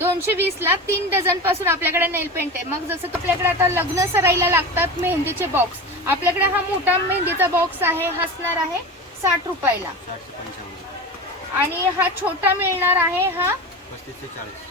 दोनशे वीस ला तीन डझनपासून आपल्याकडे नेल पेंट आहे. मग जसं आपल्याकडे आता लग्न सराईला लागतात मेहंदीचे बॉक्स आपल्याकडे हा मोठा मेहंदीचा बॉक्स आहे हा असणार आहे साठ रुपयाला. आणि हा छोटा मिळणार आहे हा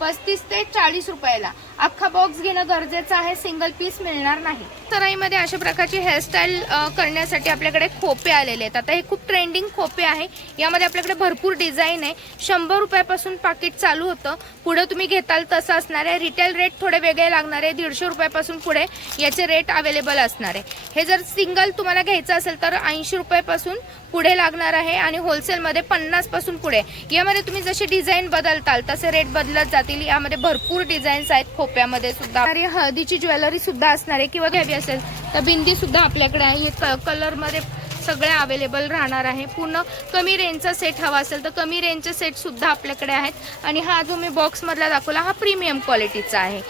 पस्तीस ते चाळीस. रुपयाला. अख्खा बॉक्स घेणं गरजेचं आहे सिंगल पीस मिळणार नाही. तराईमध्ये अशा प्रकारची हेअरस्टाईल करण्यासाठी आपल्याकडे खोपे आलेले आहेत. आता हे खूप ट्रेंडिंग खोपे आहे. यामध्ये आपल्याकडे भरपूर डिझाईन आहे. शंभर रुपयापासून पाकिट चालू होतं. पुढे तुम्ही घेताल तसं असणार आहे. रिटेल रेट थोडे वेगळे लागणार आहे. दीडशे रुपयापासून पुढे याचे रेट अवेलेबल असणार आहे. हे जर सिंगल तुम्हाला घ्यायचं असेल तर ऐंशी रुपयापासून पुढे लागणार आहे आणि होलसेलमध्ये पन्नासपासून पुढे. यामध्ये तुम्ही जसे डिझाईन बदलताल तसे रेट बदलत जातील. यामध्ये भरपूर डिझाईन्स आहेत खोप्यामध्ये सुद्धा. हळदीची ज्वेलरी सुद्धा असणार आहे. किंवा घ्यावी असेल तर बिंदी सुद्धा आपल्याकडे आहे. हे कलरमध्ये सगळ्या अवेलेबल राहणार आहे. पूर्ण कमी रेंजचा सेट हवा असेल तर कमी रेंजचे सेट सुद्धा आपल्याकडे आहेत. आणि हा जो मी बॉक्स मधला दाखवला हा प्रीमियम क्वालिटीचा आहे.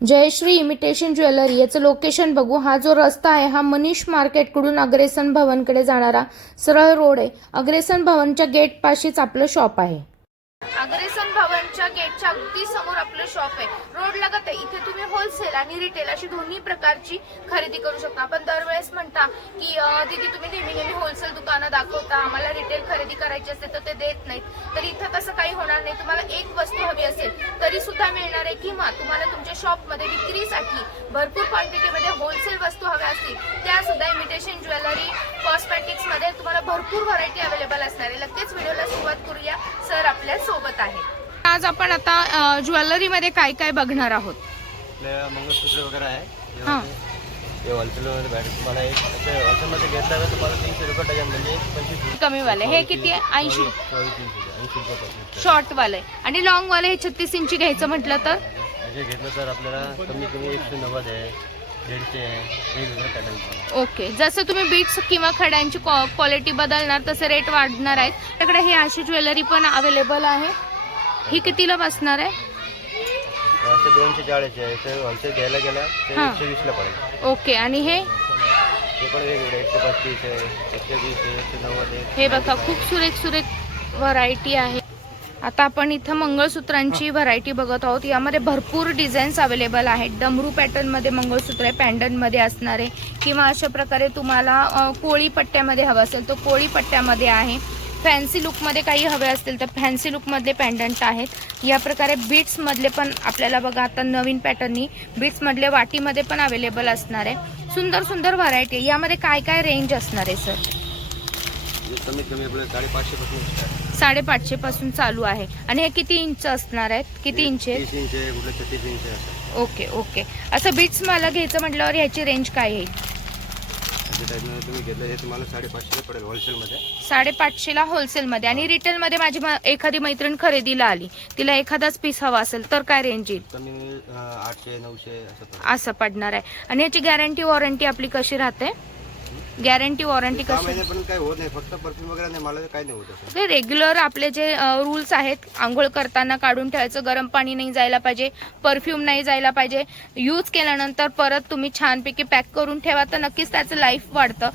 जयश्री इमिटेशन ज्वेलरी याचं लोकेशन बघू. हा जो रस्ता आहे हा मनीष मार्केटकडून अग्रेसन भवनकडे जाणारा सरळ रोड आहे. अग्रेसन भवनच्या गेट पाशीच आपलं शॉप आहे. अग्रेसन भवनच्या अगदी समोर आपलं शॉप आहे. रोड लगत आहे. इथे तुम्ही होलसेल आणि रिटेल अशी दोन्ही प्रकारची खरेदी करू शकता. आपण दरवेळेस म्हणता की दीदी तुम्ही नेहमी नेहमी होलसेल दुकानं दाखवता. आम्हाला रिटेल खरेदी करायची असते तर ते देत नाहीत. तर इथं तसं काही होणार नाही. तुम्हाला एक वस्तू हवी असेल तरी सुद्धा मिळणार आहे. किंवा तुम्हाला तुमच्या शॉपमध्ये विक्रीसाठी भरपूर क्वांटिटीमध्ये होलसेल वस्तू हव्या असतील त्या सुद्धा इमिटेशन ज्वेलरी कॉस्मॅटिक्समध्ये तुम्हाला भरपूर व्हरायटी अवेलेबल असणार आहे. लगेच व्हिडिओला सुरुवात करूया. सर आपल्यासोबत आहे आज आपण आता ज्वेलरी मध्ये काय काय बघणार आहोत? मंगळसूत्र वगैरे आहे. हां. हे. म्हणजे कमी वाले हे किती आहे? ऐंशी. शॉर्ट वाले आणि लॉंग वाले हे छत्तीस इंची घ्यायचं म्हटलं तर? घेतलं तर आपल्याला कमी कमी एकशे नव्वद आहे ओके. जसं तुम्ही बीट्स किंवा खड्यांची क्वालिटी बदलणार तसे रेट वाढणार आहेत. त्याकडे हे अशी ज्वेलरी पण अवेलेबल आहे. ही कितीला बसणार आहे? दोनशे चाळीस आहे. होलसेल घ्यायला गेला हां. एकशे वीसला पडेल. ओके आणि हे? ते पण वेगवेगळे एकशे पस्तीस आहे एकशे वीस आहे एकशे नव्वद आहे. हे बघा खूप सुरेख सुरेख व्हरायटी आहे. आता आपण इथं मंगळसूत्रांची व्हरायटी बघत आहोत. यामध्ये भरपूर डिझाईन्स अवेलेबल आहेत. डमरू पॅटर्नमध्ये मंगळसूत्र आहे पॅन्डनमध्ये असणारे किंवा अशा प्रकारे तुम्हाला अ, कोळी पट्ट्यामध्ये हवं असेल तर कोळी पट्ट्यामध्ये आहे. फॅन्सी लुकमध्ये काही हवे असतील तर फॅन्सी लुकमधले पॅन्डंट आहेत. या प्रकारे बीट्समधले पण आपल्याला बघा आता नवीन पॅटर्ननी बीट्समधले वाटीमध्ये पण अवेलेबल असणार आहे. सुंदर सुंदर व्हरायटी यामध्ये काय काय रेंज असणार आहे सर साडेपाचशे पासून चालू आहे. आणि हे किती इंच असणार आहेत? किती इंच ओके ओके. असं बीट्स मला घ्यायचं म्हटल्यावर ह्याची रेंज काय येईल? अशा टाईपमध्ये तुम्ही घेतलं हे तुम्हाला साडेपाचशे पडेल होलसेलमध्ये साडेपाचशेला होलसेलमध्ये आणि रिटेलमध्ये माझी म- एखादी मैत्रीण खरेदीला आली. तिला एखादाच पीस हवा असेल तर काय रेंज येईल? कमी अं, आठशे नऊशे असं पडेल. असं पडणार आहे. आणि याची गॅरंटी वॉरंटी आपली कशी राहते? गॅरंटी वॉरंटी कशी? महिने पण काही होत नाही. फक्त परफ्यूम वगैरे नाही मला काही नाही होत असं. ते रेग्युलर आपले जे रूल्स आहेत आंघोळ करताना काढून ठेवायचं गरम पाणी नाही जायला पाहिजे परफ्यूम नाही जायला पाहिजे. यूज केल्यानंतर परत तुम्ही छानपैकी पॅक करून ठेवा तर नक्कीच त्याचं लाईफ वाढतं.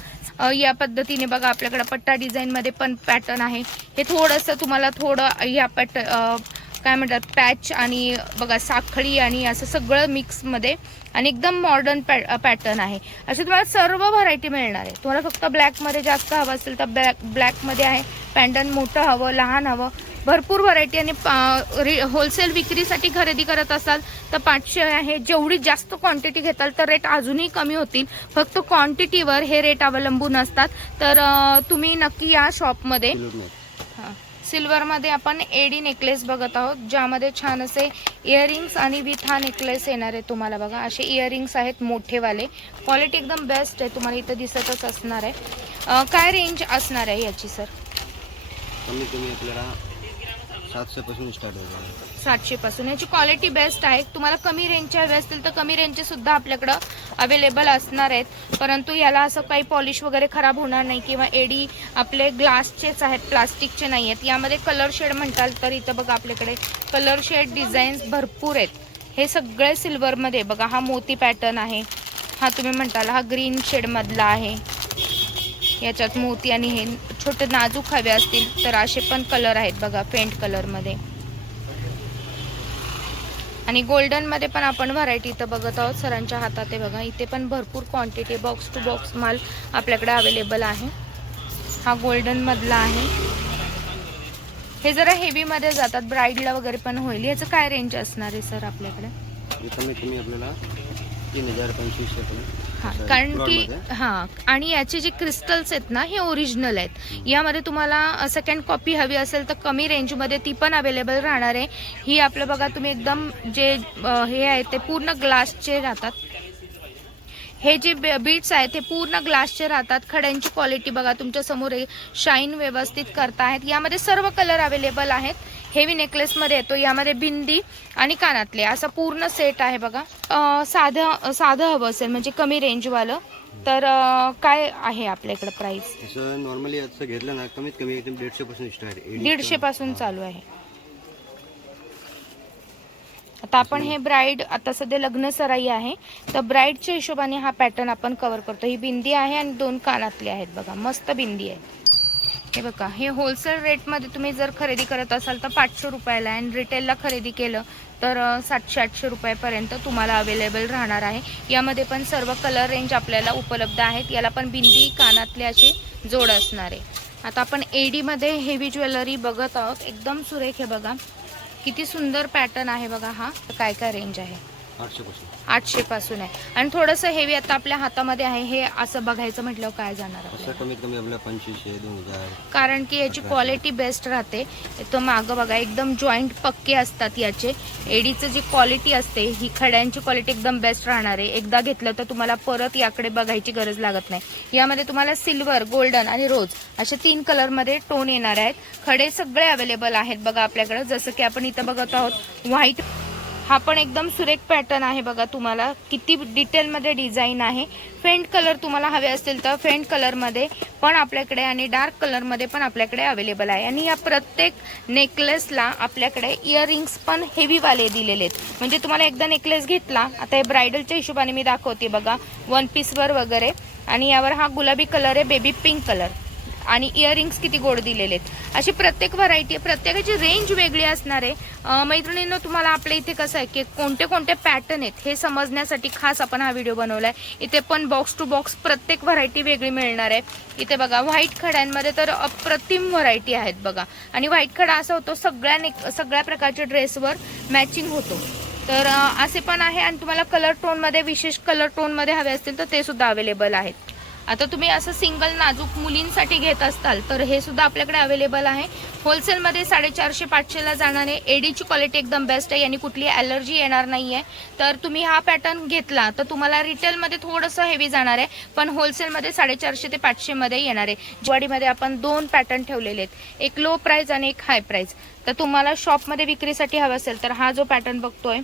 या पद्धतीने बघा आपल्याकडे पट्टा डिझाईनमध्ये पण पॅटर्न आहे. हे थोडंसं तुम्हाला थोडं या पॅट काय म्हणतात पॅच आणि बघा साखळी आणि असं सगळं मिक्समध्ये आणि एकदम मॉडर्न पॅ पॅटर्न आहे. असे तुम्हाला सर्व व्हरायटी मिळणार आहे. तुम्हाला फक्त ब्लॅकमध्ये जास्त हवं असेल तर ब्लॅक ब्लॅकमध्ये आहे. पॅन्डन मोठं हवं लहान हवं. भरपूर व्हरायटी आणि होलसेल विक्रीसाठी खरेदी करत असाल तर पाचशे आहे. जेवढी जास्त क्वांटिटी घेताल तर रेट अजूनही कमी होतील. फक्त क्वांटिटीवर हे रेट अवलंबून असतात. तर तुम्ही नक्की या शॉपमध्ये सिल्वरमध्ये आपण एडी नेकलेस बघत आहोत ज्यामध्ये छान असे इयरिंग्स आणि विथ हा नेकलेस येणार आहे तुम्हाला बघा. असे इयरिंग्स आहेत मोठेवाले. क्वालिटी एकदम बेस्ट आहे तुम्हाला इथं दिसतच असणार आहे. काय रेंज असणार आहे याची सर कमीत कमी आपल्याला सातशे पासून स्टार्ट होतं सातशे पासून. याची क्वालिटी बेस्ट आहे. तुम्हाला कमी रेंजचे हवे असतील तर कमी रेंजचे सुद्धा आपल्याकडं अवेलेबल असणार आहेत. परंतु याला असं काही पॉलिश वगैरे खराब होणार नाही किंवा एडी आपले ग्लासचेच आहेत प्लास्टिकचे नाही आहेत. यामध्ये कलर शेड म्हणताल तर इथं बघा आपल्याकडे कलर शेड डिझाईन्स भरपूर आहेत. हे सगळे सिल्वरमध्ये बघा हा मोती पॅटर्न आहे. हा तुम्ही म्हणताल हा ग्रीन शेडमधला आहे. याच्यात मोती आणि हे छोटे नाजूक हवे असतील तर असे पण कलर आहेत बघा फेंट कलरमध्ये आणि गोल्डनमध्ये पण आपण व्हरायटी इथं बघत आहोत. सरांच्या हातात आहे बघा. इथे पण भरपूर क्वांटिटी बॉक्स टू बॉक्स माल आपल्याकडे अवेलेबल आहे. हा गोल्डनमधला आहे. हे जरा हेवीमध्ये जातात. ब्राईडला वगैरे पण होईल. याचं काय रेंज असणार आहे सर आपल्याकडे? हे कमीत कमी आपल्याला तीन हजार पंचवीसशे हा कारण की. हा आणि याचे जे क्रिस्टल्स आहेत ना हे ओरिजिनल आहेत. यामध्ये तुम्हाला सेकंड कॉपी हवी असेल तर कमी रेंजमध्ये ती पण अवेलेबल राहणार आहे. ही आपलं बघा तुम्ही एकदम जे हे आहे ते पूर्ण ग्लासचे राहतात. हे जे बीट्स आहेत ते पूर्ण ग्लासचे राहतात. खड्यांची क्वालिटी बघा तुमच्यासमोर शाईन व्यवस्थित करतायत यामध्ये सर्व कलर अवेलेबल आहेत. हेवी नेकलेसमध्ये येतो. यामध्ये बिंदी आणि कानातले. असा पूर्ण सेट आहे बघा. साधं साधं हवं असेल म्हणजे कमी रेंजवालं तर काय आहे आपल्याकडे प्राइस नॉर्मली असं घेतलं ना कमीत कमी एकदम दीडशे पासून दीडशे पासून चालू आहे. आता आपण हे ब्राईड आता सध्या लग्न सराई आहे. तर ब्राईडच्या हिशोबाने हा पॅटर्न आपण कवर करतो. ही बिंदी आहे आणि दोन कानातले आहेत बघा. मस्त बिंदी आहे. हे बघा हे होलसेल रेटमध्ये तुम्ही जर खरेदी करत असाल तर पाचशे रुपयाला आणि रिटेलला खरेदी केलं तर सातशे आठशे रुपयापर्यंत तुम्हाला अवेलेबल राहणार आहे. यामध्ये पण सर्व कलर रेंज आपल्याला उपलब्ध आहेत. याला पण बिंदी कानातले अशी जोड असणार आहे. आता आपण एडीमध्ये हेवी ज्वेलरी बघत आहोत. एकदम सुरेख आहे बघा. किती सुंदर पॅटर्न आहे बघा हा. काय काय रेंज आहे? आठशे पासून आहे. आणि थोडंसं हेवी आता आपल्या हातामध्ये आहे हे असं बघायचं म्हटल्यावर काय जाणार कारण की याची क्वालिटी बेस्ट राहते. तो मागं बघा एकदम जॉईंट पक्के असतात याचे. एडीचं जी क्वालिटी असते ही खड्यांची क्वालिटी एकदम बेस्ट राहणार आहे. एकदा घेतलं तर तुम्हाला परत याकडे बघायची गरज लागत नाही. यामध्ये तुम्हाला सिल्वर गोल्डन आणि रोज असे तीन कलरमध्ये टोन येणार आहेत. खडे सगळे अवेलेबल आहेत बघा आपल्याकडे. जसं की आपण इथं बघत आहोत व्हाईट हा पण एकदम सुरेख पॅटर्न आहे बघा तुम्हाला. किती डिटेलमध्ये डिझाईन आहे. फेंट कलर तुम्हाला हवे असतील तर फेंट कलरमध्ये पण आपल्याकडे आणि डार्क कलरमध्ये पण आपल्याकडे अवेलेबल आहे. आणि या प्रत्येक नेकलेसला आपल्याकडे इयरिंग्स पण हेवीवाले दिलेले आहेत. म्हणजे तुम्हाला एकदा नेकलेस घेतला आता हे ब्रायडलच्या हिशोबाने मी दाखवते बघा. वन पीसवर वगैरे. आणि यावर हा गुलाबी कलर आहे बेबी पिंक कलर आणि इयरिंग्स किती गोड दिलेले आहेत. अशी प्रत्येक व्हरायटी प्रत्येकाची रेंज वेगळी असणार आहे. मैत्रिणींनो तुम्हाला आपल्या इथे कसं आहे की कोणते कोणते पॅटर्न आहेत हे समजण्यासाठी खास आपण हा व्हिडिओ बनवला आहे इथे पण बॉक्स टू बॉक्स प्रत्येक व्हरायटी वेगळी मिळणार आहे. इथे बघा व्हाईट खड्यांमध्ये तर अप्रतिम व्हरायटी आहेत बघा. आणि व्हाईट खडा असा होतो सगळ्या सगळ्या प्रकारच्या ड्रेसवर मॅचिंग होतो. तर असे पण आहे आणि तुम्हाला कलर टोनमध्ये विशेष कलर टोनमध्ये हवे असतील तर ते सुद्धा अवेलेबल आहेत. आता तुम्ही असं सिंगल नाजूक मुलींसाठी घेत असताल तर हे सुद्धा आपल्याकडे अवेलेबल आहे. होलसेलमध्ये साडेचारशे पाचशेला जाणारे एडीची क्वालिटी एकदम बेस्ट आहे. यांनी कुठली ॲलर्जी येणार नाही आहे तर तुम्ही हा पॅटर्न घेतला तर तुम्हाला रिटेलमध्ये थोडंसं हेवी जाणार आहे. पण होलसेलमध्ये साडेचारशे ते पाचशेमध्ये येणार आहे. ज्वाडीमध्ये आपण दोन पॅटर्न ठेवलेले आहेत. एक लो प्राईज आणि एक हाय प्राईज तर तुम्हाला शॉपमध्ये विक्रीसाठी हवा असेल तर हा जो पॅटर्न बघतोय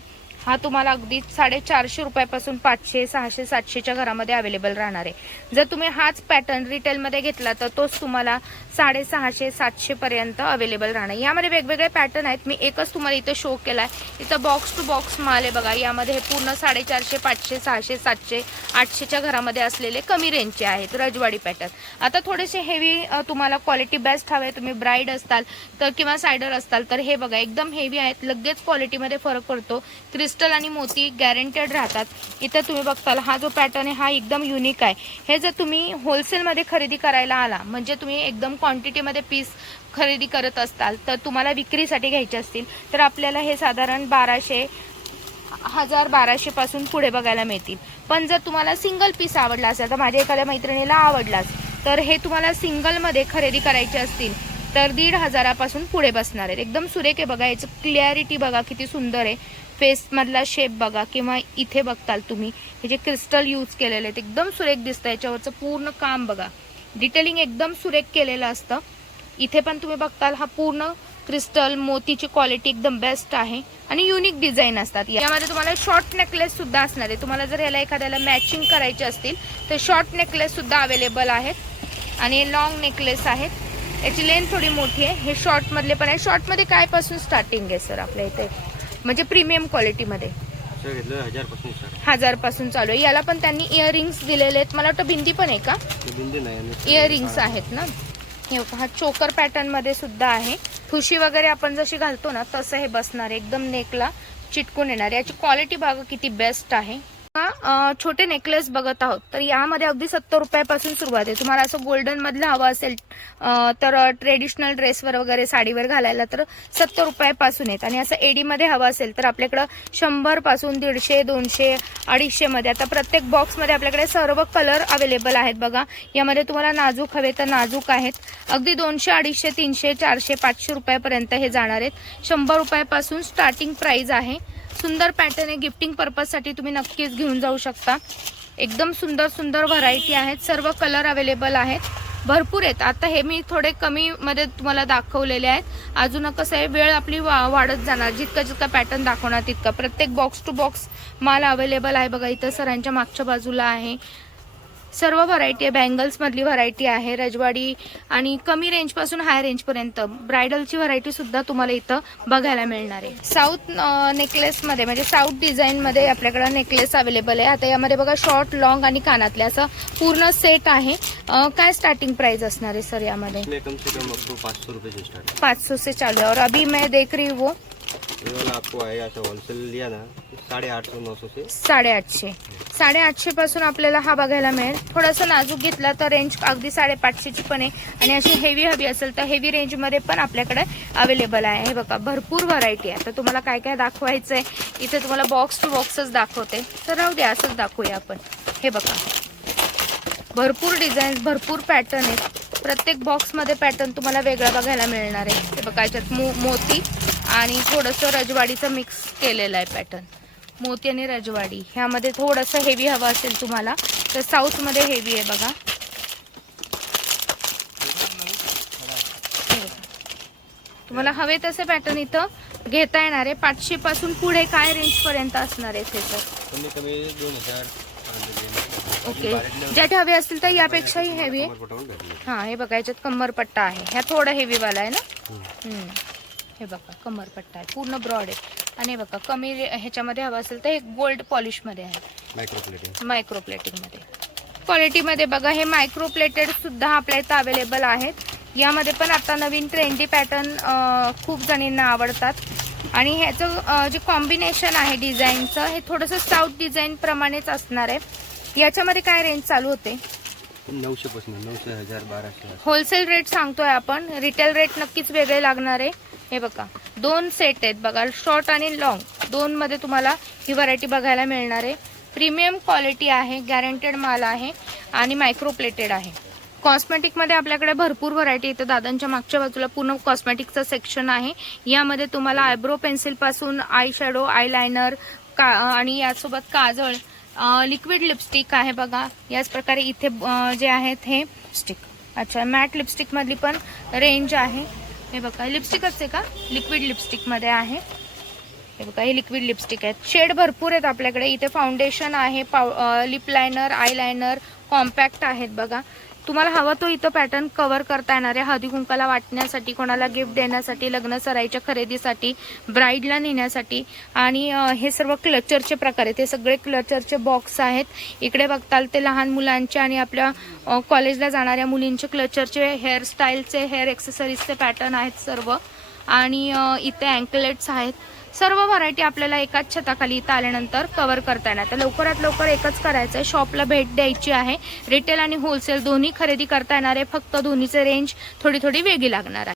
हा तुम्हाला अगदी साडेचारशे रुपयापासून पाचशे सहाशे सातशेच्या घरामध्ये अवेलेबल राहणार आहे. जर तुम्ही हाच पॅटर्न रिटेलमध्ये घेतला तर तोच तुम्हाला साडेसहाशे सातशे पर्यंत अवेलेबल राहणार. यामध्ये वेगवेगळे पॅटर्न आहेत. मी एकच तुम्हाला इथं शो केला आहे इथं बॉक्स टू बॉक्स माल आहे बघा. यामध्ये हे पूर्ण साडेचारशे पाचशे सहाशे सातशे आठशेच्या घरामध्ये असलेले कमी रेंजचे आहेत. रजवाडी पॅटर्न आता थोडेसे हेवी तुम्हाला क्वालिटी बेस्ट हवे. तुम्ही ब्राईड असताल तर किंवा सायडर असताल तर हे बघा एकदम हेवी आहेत. लगेच क्वालिटीमध्ये फरक पडतो. क्रिस्टल आणि मोती गॅरंटेड राहतात. इथं तुम्ही बघताल हा जो पॅटर्न आहे हा एकदम युनिक आहे. हे जर तुम्ही होलसेलमध्ये खरेदी करायला आला म्हणजे तुम्ही एकदम क्वांटिटीमध्ये पीस खरेदी करत असताल तर तुम्हाला विक्रीसाठी घ्यायचे असतील. तर आपल्याला हे साधारण बाराशे हजार बाराशेपासून पुढे बघायला मिळतील. पण जर तुम्हाला सिंगल पीस आवडला असेल तर माझ्या एखाद्या मैत्रिणीला आवडलाच तर हे तुम्हाला सिंगलमध्ये खरेदी करायचे असतील तर दीड हजारापासून पुढे बसणार आहेत. एकदम सुरेख आहे बघा याचं क्लॅरिटी बघा किती सुंदर आहे. फेस मधला शेप बघा किंवा इथे बघताल तुम्ही हे जे क्रिस्टल यूज केलेले आहेत एकदम सुरेख दिसतं याच्यावरचं पूर्ण काम बघा. डिटेलिंग एकदम सुरेख केलेलं असतं. इथे पण तुम्ही बघताल हा पूर्ण क्रिस्टल मोतीची क्वालिटी एकदम बेस्ट आहे. आणि युनिक डिझाईन असतात. यामध्ये तुम्हाला शॉर्ट नेकलेस सुद्धा असणार आहे. तुम्हाला जर याला एखाद्याला मॅचिंग करायचे असतील तर शॉर्ट नेकलेस सुद्धा अवेलेबल आहेत. आणि लॉंग नेकलेस आहेत. याची लेंथ थोडी मोठी आहे. हे शॉर्ट मधले पण आहे. शॉर्टमध्ये कायपासून स्टार्टिंग आहे सर आपल्या इथे म्हणजे प्रीमियम क्वालिटीमध्ये हजारपासून चालू आहे. याला पण त्यांनी इयरिंग्स दिलेले आहेत. मला वाटतं बिंदी पण आहे का? इयरिंग्स आहेत ना? हे हा चोकर पॅटर्नमध्ये सुद्धा आहे. ठुशी वगैरे आपण जशी घालतो ना तसं हे बसणार आहे. एकदम नेकला चिटकून येणार याची क्वालिटी बघा किती बेस्ट आहे. छोटे नेकलेस बघत आहोत. तर यामध्ये अगदी सत्तर रुपयापासून सुरुवात आहे. तुम्हाला असं गोल्डन मधलं हवं असेल तर ट्रेडिशनल ड्रेसवर वगैरे साडीवर घालायला तर सत्तर रुपयापासून आहेत. आणि असं एडीमध्ये हवं असेल तर आपल्याकडं शंभरपासून दीडशे दोनशे अडीचशे मध्ये आता प्रत्येक बॉक्समध्ये आपल्याकडे सर्व कलर अवेलेबल आहेत बघा. यामध्ये तुम्हाला नाजूक हवे तर नाजूक आहेत. अगदी दोनशे अडीचशे तीनशे चारशे पाचशे रुपयापर्यंत हे जाणार आहेत. शंभर रुपयापासून स्टार्टिंग प्राइस आहे. सुंदर पॅटर्न आहे. गिफ्टिंग पर्पजसाठी तुम्ही नक्कीच घेऊन जाऊ शकता. एकदम सुंदर सुंदर व्हरायटी आहेत. सर्व कलर अवेलेबल आहेत. भरपूर आहेत. आता हे मी थोडे कमी मध्ये तुम्हाला दाखवलेले आहेत. अजून कसं आहे वेळ आपली वा- वाढत जाणार. जितका जितका पॅटर्न दाखवणार तितका. प्रत्येक बॉक्स टू बॉक्स माल अवेलेबल आहे बघा. इथं सरांच्या मागच्या बाजूला आहे. सर्व व्हरायटी आहे. बँगल्स मधली व्हरायटी आहे रजवाडी आणि कमी रेंजपासून हाय रेंज पर्यंत. ब्रायडलची व्हरायटी सुद्धा तुम्हाला इथं बघायला मिळणार आहे. साऊथ नेकलेस मध्ये म्हणजे साऊथ डिझाईन मध्ये आपल्याकडे नेकलेस अवेलेबल आहे. आता यामध्ये बघा शॉर्ट लॉंग आणि कानातले असं पूर्ण सेट आहे. काय स्टार्टिंग प्राइस असणार आहे सर यामध्ये? इसमें कम से कम आपको पाँच सौ रुपये से स्टार्ट है पाँच सौ चालू है और अभी मैं देख रही हूँ वो ये वाला आपको आएगा ऐसा होलसेल लिया ना आठ सौ नौ सौ से साडेआठशे. साडेआठशे पासून आपल्याला हा बघायला मिळेल. थोडासा नाजूक घेतला तर रेंज अगदी साडेपाचशेची पण आहे. आणि अशी हेवी हवी असेल तर हेवी रेंजमध्ये पण आपल्याकडे अवेलेबल आहे. हे बघा भरपूर व्हरायटी आहे. आता तुम्हाला काय काय दाखवायचं आहे इथे तुम्हाला बॉक्स टू बॉक्सच दाखवते. तर राहू द्या असंच दाखवूया आपण. हे बघा. भरपूर डिझाईन्स भरपूर पॅटर्न आहेत. प्रत्येक बॉक्समध्ये पॅटर्न तुम्हाला वेगळा बघायला मिळणार आहे. हे बघा याच्यात मो मोती. आणि थोडंसं रजवाडीचं मिक्स केलेलं आहे पॅटर्न मोती आणि रजवाडी. ह्यामध्ये थोडंसं हेवी हवं असेल तुम्हाला तर साऊथमध्ये हेवी आहे बघा. तुम्हाला हवे तसे पॅटर्न इथं घेता येणार आहे. पाचशे पासून पुढे काय रेंज पर्यंत असणार आहे ओके ज्यात हवे असतील तर यापेक्षाही हेवी आहे. हा हे बघा याच्यात कमरपट्टा आहे. ह्या थोडा हेवीवाला आहे ना. हे बघा कमरपट्टा आहे पूर्ण ब्रॉड आहे. आणि बघा कमी रे- ह्याच्यामध्ये हवं असेल तर हे गोल्ड पॉलिशमध्ये आहे. माइक्रो प्लेटिंग मायक्रो प्लेटिंगमध्ये क्वालिटीमध्ये बघा हे मायक्रो प्लेटेड सुद्धा आपल्या इथं अवेलेबल आहेत. यामध्ये पण आता नवीन ट्रेंडी पॅटर्न खूप जणींना आवडतात. आणि ह्याचं जे कॉम्बिनेशन आहे डिझाईनचं हे थोडंसं साऊथ डिझाईन प्रमाणेच असणार आहे. याच्यामध्ये काय रेंज चालू होते? नऊशे पासून नऊशे हजार बाराशे होलसेल रेट सांगतोय आपण. रिटेल रेट नक्कीच वेगळे लागणार आहे. हे बघा दोन सेट आहेत बघा शॉर्ट आणि लॉंग. दोन मध्ये तुम्हाला ही व्हरायटी बघायला मिळणार आहे. प्रीमियम क्वालिटी आहे गॅरंटेड माल आहे आणि मायक्रो प्लेटेड आहे कॉस्मेटिकमध्ये आपल्याकडे भरपूर व्हरायटी येते. दादांच्या मागच्या बाजूला पूर्ण कॉस्मेटिकचं सेक्शन आहे. यामध्ये तुम्हाला आयब्रो पेन्सिलपासून आय शॅडो आयलायनर का आणि यासोबत काजळ लिक्विड लिपस्टिक आहे बघा. याच प्रकारे इथे जे आहेत हे लिपस्टिक अच्छा मॅट लिपस्टिक मधली पण रेंज आहे. हे बघा लिपस्टिकच आहे का? लिक्विड लिपस्टिकमध्ये आहे. हे बघा हे लिक्विड लिपस्टिक आहेत. शेड भरपूर आहेत आपल्याकडे. इथे फाउंडेशन आहे पाव lip liner eye liner compact आहेत बघा. तुम्हाला हवं तो इथं पॅटर्न कव्हर करता येणार आहे. हळदी कुंकाला वाटण्यासाठी कोणाला गिफ्ट देण्यासाठी लग्न सराईच्या खरेदीसाठी ब्राईडला नेण्यासाठी. आणि हे सर्व क्लचरचे प्रकार आहेत. हे सगळे क्लचरचे बॉक्स आहेत. इकडे बघताल ते लहान मुलांचे आणि आपल्या कॉलेजला जाणाऱ्या मुलींचे क्लचरचे हेअरस्टाईलचे हेअर एक्सेसरीजचे पॅटर्न आहेत सर्व. आणि इथे अँकलेट्स आहेत. सर्व व्हरायटी आपल्याला एकाच छताखाली इथं आल्यानंतर कवर करता येणार. तर लवकरात लवकर एकच करायचं आहे. शॉपला भेट द्यायची आहे. रिटेल आणि होलसेल दोन्ही खरेदी करता येणार आहे. फक्त दोन्हीचे रेंज थोडी थोडी वेगळी लागणार आहे.